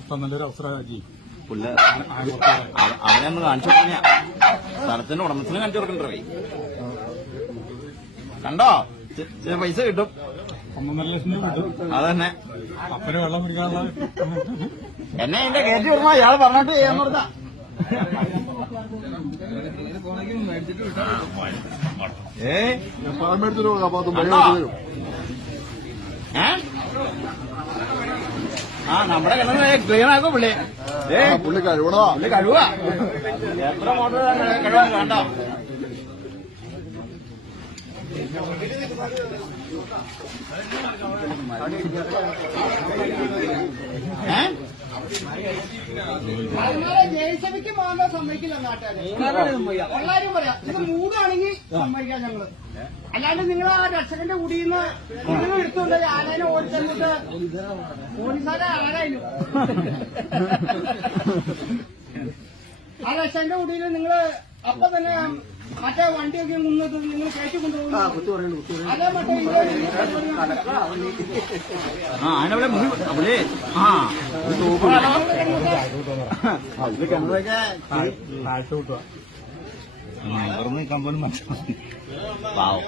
ഇപ്പൊ നല്ലൊരു അവസരമാക്കി അവനെ ഒന്ന് കാണിച്ചു കൊടുക്കുന്ന സ്ഥലത്തിന്റെ ഉടമസ്ഥനെ കാണിച്ചു കൊടുക്കണ്ടേ? കണ്ടോ, പൈസ കിട്ടും. 1.5 ലക്ഷം രൂപ കിട്ടും. അതന്നെ അപ്പന് വെള്ളം പിടിക്കാനുള്ള എന്നെ എന്റെ കയറ്റി വിടണോ ഇയാൾ പറഞ്ഞിട്ട് ചെയ്യാൻ കൊടുത്ത. നമ്മുടെ കിണറ് ക്ലീൻ ആക്കും പുള്ളി. പുള്ളി കഴിവണോ? പുള്ളി കഴിവാ. എത്ര മോട്ടർ കഴിവാൻ വേണ്ട. ജയസഭയ്ക്ക് പോകാൻ സമ്മതിക്കില്ല നാട്ടുകാരെ. എല്ലാരും പറയാം ഇത് മൂടാണെങ്കിൽ സമ്മതിക്കാം ഞങ്ങള്. അല്ലാണ്ട് നിങ്ങൾ ആ രക്ഷകന്റെ കുടിയിൽ നിങ്ങൾ എടുത്തുകൊണ്ട് ആനേനെ ഓടിച്ചെന്നിട്ട് പോലീസുകാരെ ആരായാലും ആ രക്ഷകന്റെ കുടിയിൽ നിങ്ങള് അപ്പൊ തന്നെ മറ്റേ വണ്ടിയൊക്കെ മുന്നോട്ട് നിങ്ങൾ കയറ്റി കൊണ്ടുപോകും. അതേ മറ്റേ കിണറൊക്കെ മനസ്സിലാവും.